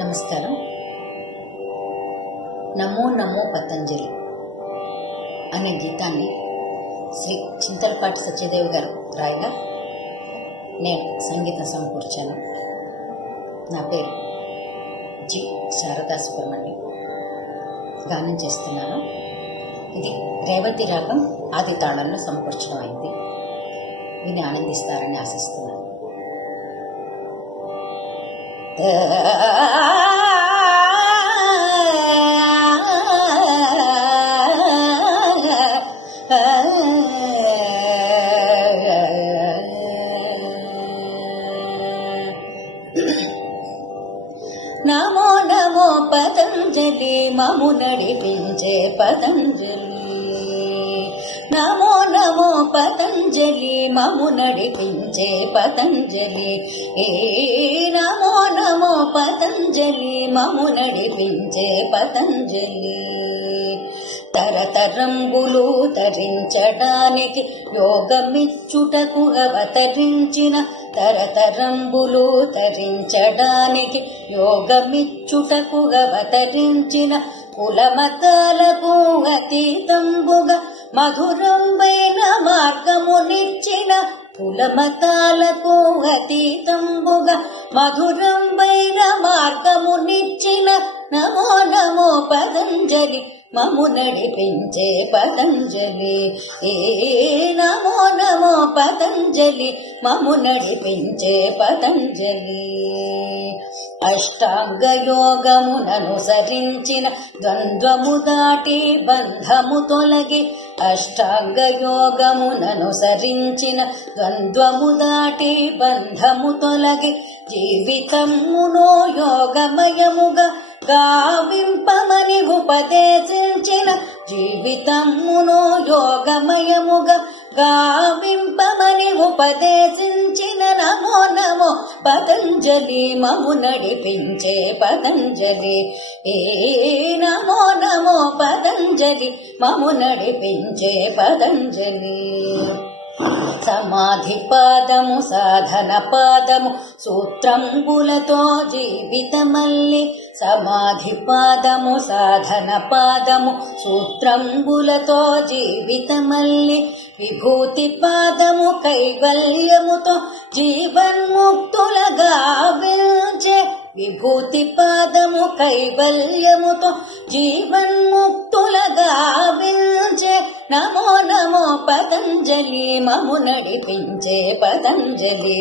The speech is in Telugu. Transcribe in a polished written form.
నమస్కారం. నమో నమో పతంజలి అనే గీతాన్ని శ్రీ చింతలపాటి సత్యదేవ్ గారు రాయగా నేను సంగీతం సమకూర్చాను. నా పేరు జి శారదా సుబ్రహ్మణ్యం. గానం చేస్తున్నాను. ఇది రేవతి రాగం ఆది తాళంలో సమకూర్చడం అయింది. విని ఆనందిస్తారని ఆశిస్తున్నాను. నమో నమో పతంజలి మము నడిపించే పతంజలి. నమో నమో పతంజలి మము నడిపించే పతంజలి. నమో నమో పతంజలి మము నడిపించే పతంజలి. తరతరంబులు తరించడానికి యోగమిచ్చుటకు అవతరించిన, తరతరంబులు తరించడానికి యోగమిచ్చుటకు అవతరించిన, కులమతాలకు అతీతంబుగా మధురంబైన మార్గమునిచ్చిన, కులమతాలకు అతీతంబుగా మధురంబైన మార్గమునిచ్చిన, నమో నమో పతంజలి మము నడిపించే పతంజలి. నమో నమో పతంజలి మము నడిపించే పతంజలి. అష్టాంగ యోగముననుసరించిన ద్వంద్వము దాటి బంధము తొలగి, అష్టాంగ యోగముననుసరించిన ద్వంద్వము దాటి బంధము తొలగి, జీవితమును యోగమయముగా గావింపమని ఉపదేశించిన, జీవితమును యోగమయముగా గావింపమని ఉపదేశించిన, నమో నమో పతంజలి మము నడిపించే పతంజలి. నమో నమో పతంజలి మము నడిపించే పతంజలి. సమాధి పాదము సాధన పాదము సూత్రంబులతో జీవితమల్లి, సమాధి పాదము సాధన పాదము సూత్రంబులతో జీవితమల్లి, విభూతి పాదము కైవల్యముతో జీవన్ముక్తులగా విల్చే, విభూతి పాదము కైవల్యముతో జీవన్ముక్తులగా విల్చే, నమో నమో పతంజలి మము నడిపించే పతంజలి.